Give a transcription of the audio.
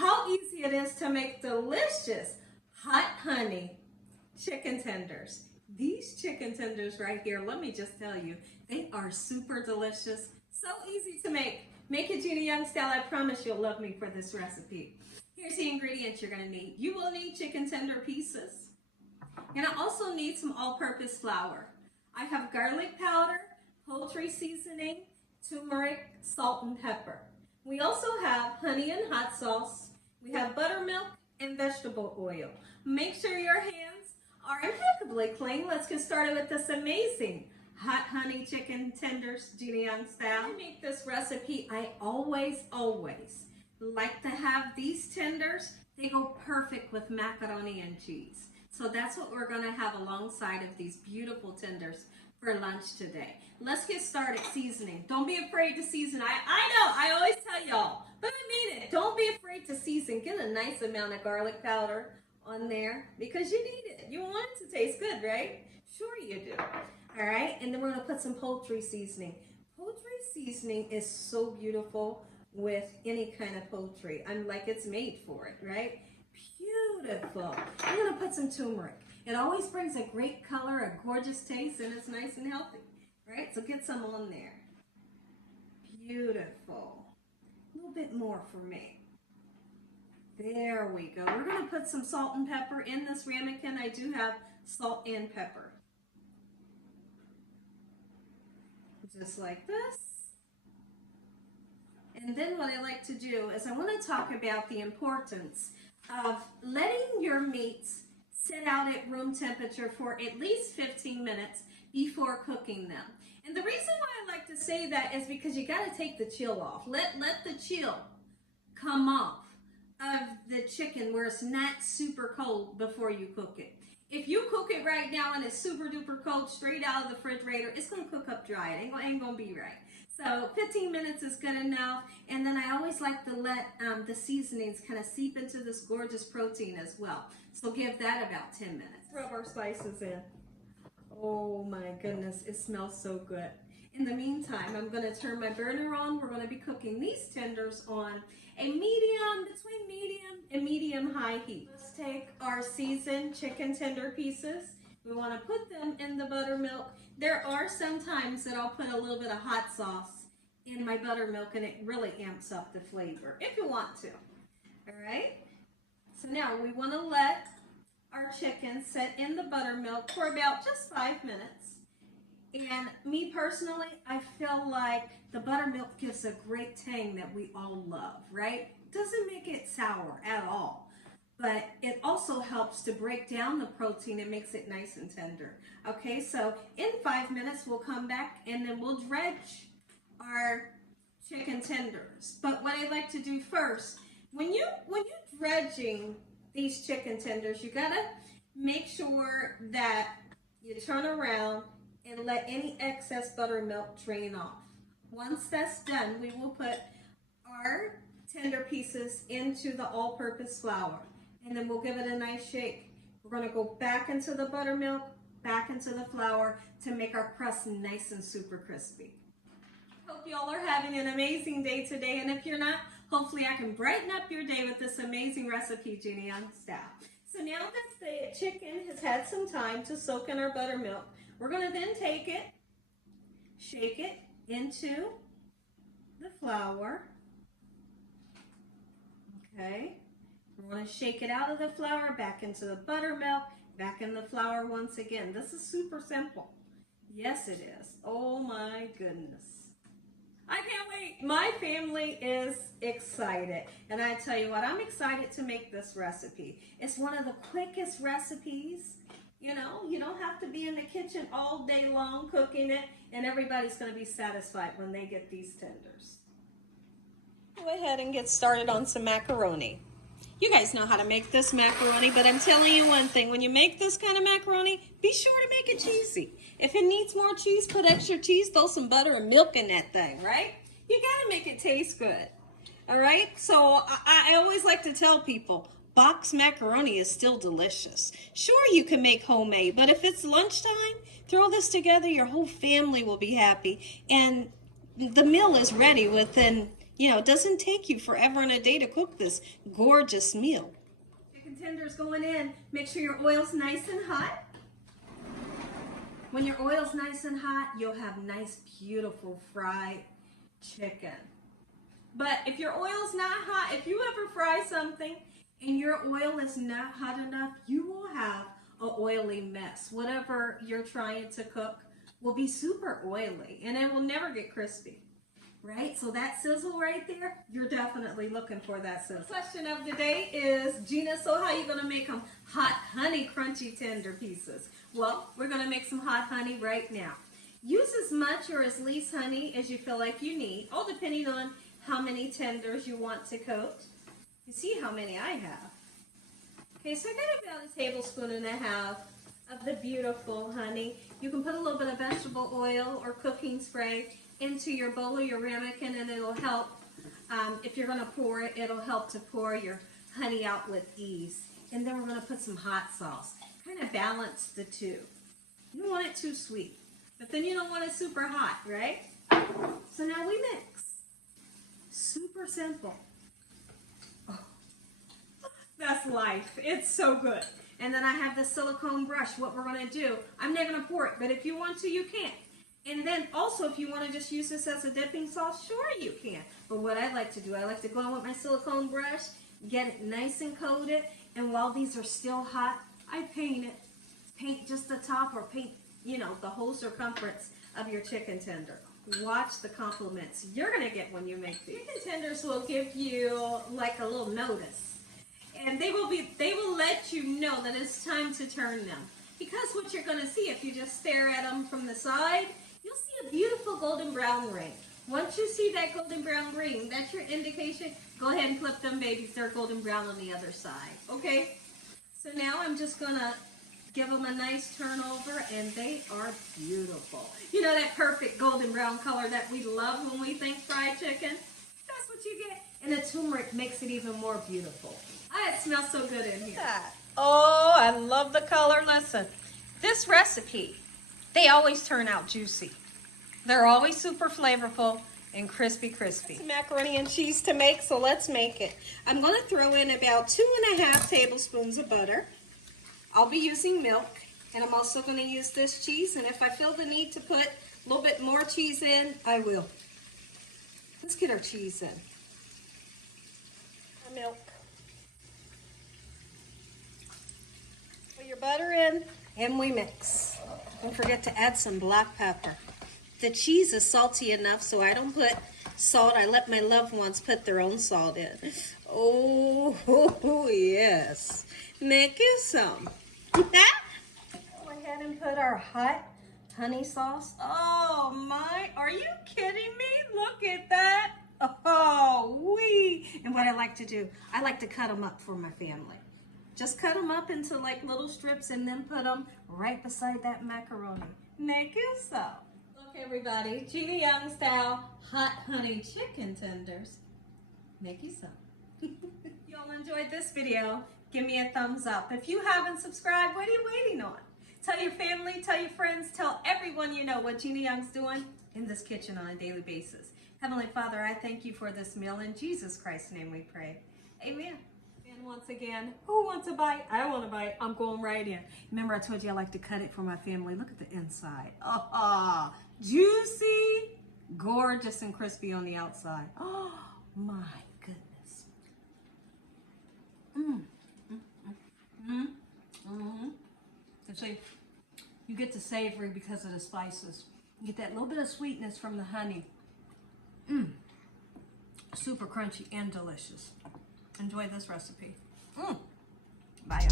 how easy it is to make delicious hot honey chicken tenders. These chicken tenders right here, let me just tell you, they are super delicious, so easy to make. Make it Gina Young style. I promise you'll love me for this recipe. Here's the ingredients you're going to need. You will need chicken tender pieces. And I also need some all-purpose flour. I have garlic powder, poultry seasoning, turmeric, salt, and pepper. We also have honey and hot sauce. We have buttermilk and vegetable oil. Make sure your hands are impeccably clean. Let's get started with this amazing hot honey chicken tenders, Gina Young style. When I make this recipe, I always like to have these tenders. They go perfect with macaroni and cheese. So that's what we're going to have alongside of these beautiful tenders for lunch today. Let's get started seasoning. Don't be afraid to season. I know, I always tell y'all, but I mean it. Don't be afraid to season. Get a nice amount of garlic powder on there because you need it. You want it to taste good, right? Sure you do. All right, and then we're going to put some poultry seasoning. Poultry seasoning is so beautiful with any kind of poultry. I'm like, it's made for it, right? Beautiful. I'm going to put some turmeric. It always brings a great color, a gorgeous taste, and it's nice and healthy, right? So get some on there. Beautiful. A little bit more for me. There we go. We're going to put some salt and pepper in this ramekin. I do have salt and pepper. Just like this. And then what I like to do is I want to talk about the importance of letting your meats sit out at room temperature for at least 15 minutes before cooking them. And the reason why I like to say that is because you got to take the chill off. Let the chill come off of the chicken where it's not super cold before you cook it. If you cook it right now and it's super duper cold straight out of the refrigerator, it's going to cook up dry. It ain't going to be right. So 15 minutes is good enough. And then I always like to let the seasonings kind of seep into this gorgeous protein as well. So give that about 10 minutes. Rub our spices in. Oh my goodness, it smells so good. In the meantime, I'm going to turn my burner on. We're going to be cooking these tenders on a between medium and medium-high heat. Let's take our seasoned chicken tender pieces. We want to put them in the buttermilk. There are some times that I'll put a little bit of hot sauce in my buttermilk and it really amps up the flavor if you want to. All right? So now we want to let our chicken sit in the buttermilk for about just 5 minutes. And me personally, I feel like the buttermilk gives a great tang that we all love, right? Doesn't make it sour at all, but it also helps to break down the protein and makes it nice and tender. Okay, so in 5 minutes, we'll come back and then we'll dredge our chicken tenders. But what I like to do first, when you're dredging these chicken tenders, you gotta make sure that you turn around and let any excess buttermilk drain off. Once that's done, we will put our tender pieces into the all-purpose flour, and then we'll give it a nice shake. We're going to go back into the buttermilk, back into the flour to make our crust nice and super crispy. Hope y'all are having an amazing day today, and if you're not, hopefully I can brighten up your day with this amazing recipe, Gina Young style. So now that the chicken has had some time to soak in our buttermilk, we're going to then take it, shake it into the flour. Okay. We're going to shake it out of the flour, back into the buttermilk, back in the flour once again. This is super simple. Yes, it is. Oh my goodness. I can't wait. My family is excited. And I tell you what, I'm excited to make this recipe. It's one of the quickest recipes. You know, you don't have to be in the kitchen all day long cooking it, and everybody's going to be satisfied when they get these tenders. Go ahead and get started on some macaroni. You guys know how to make this macaroni, but I'm telling you one thing. When you make this kind of macaroni, be sure to make it cheesy. If it needs more cheese, put extra cheese, throw some butter and milk in that thing, right? You got to make it taste good. All right? So I always like to tell people, boxed macaroni is still delicious. Sure, you can make homemade, but if it's lunchtime, throw this together. Your whole family will be happy. And the meal is ready within, You know, it doesn't take you forever and a day to cook this gorgeous meal. Chicken tenders going in. Make sure your oil's nice and hot. When your oil's nice and hot, you'll have nice, beautiful fried chicken. But if your oil's not hot, if you ever fry something and your oil is not hot enough, you will have an oily mess. Whatever you're trying to cook will be super oily and it will never get crispy. Right? So that sizzle right there, you're definitely looking for that sizzle. Question of the day is, Gina, so how are you going to make them hot honey crunchy tender pieces? Well, we're going to make some hot honey right now. Use as much or as least honey as you feel like you need, all depending on how many tenders you want to coat. You see how many I have. Okay, so I got about 1.5 tablespoons of the beautiful honey. You can put a little bit of vegetable oil or cooking spray into your bowl or your ramekin, and it'll help, if you're going to pour it, it'll help to pour your honey out with ease. And then we're going to put some hot sauce. Kind of balance the two. You don't want it too sweet, but then you don't want it super hot, right? So now we mix. Super simple. Oh, that's life. It's so good. And then I have the silicone brush. What we're going to do, I'm not going to pour it, but if you want to, you can. And then also, if you want to just use this as a dipping sauce, sure you can. But what I like to do, I like to go in with my silicone brush, get it nice and coated, and while these are still hot, I paint it. Paint just the top or paint, you know, the whole circumference of your chicken tender. Watch the compliments you're going to get when you make these. Chicken tenders will give you like a little notice. And they will let you know that it's time to turn them. Because what you're going to see if you just stare at them from the side, you'll see a beautiful golden brown ring. Once you see that golden brown ring, that's your indication. Go ahead and flip them babies. They're golden brown on the other side. Okay? So now I'm just going to give them a nice turn over, and they are beautiful. You know that perfect golden brown color that we love when we think fried chicken? That's what you get. And the turmeric makes it even more beautiful. Ah, it smells so good in here. Oh, I love the color. Listen, this recipe, they always turn out juicy. They're always super flavorful and crispy. Some macaroni and cheese to make, so let's make it. I'm going to throw in about 2.5 tablespoons of butter. I'll be using milk, and I'm also going to use this cheese, and if I feel the need to put a little bit more cheese in, I will. Let's get our cheese in. Our milk. Put your butter in, and we mix. Don't forget to add some black pepper. The cheese is salty enough, so I don't put salt. I let my loved ones put their own salt in. Oh, yes. Make you some. Go ahead and put our hot honey sauce. Oh, my. Are you kidding me? Look at that. Oh, wee. And what I like to do, I like to cut them up for my family. Just cut them up into like little strips and then put them right beside that macaroni. Make you some. Look, everybody. Gina Young style hot honey chicken tenders. Make you some. If y'all enjoyed this video, give me a thumbs up. If you haven't subscribed, what are you waiting on? Tell your family, tell your friends, tell everyone you know what Gina Young's doing in this kitchen on a daily basis. Heavenly Father, I thank you for this meal. In Jesus Christ's name we pray. Amen. And once again, who wants a bite? I want a bite. I'm going right in. Remember I told you I like to cut it for my family. Look at the inside. Oh, juicy, gorgeous, and crispy on the outside. Oh, my goodness. And see, you get the savory because of the spices. You get that little bit of sweetness from the honey. Super crunchy and delicious. Enjoy this recipe. Bye.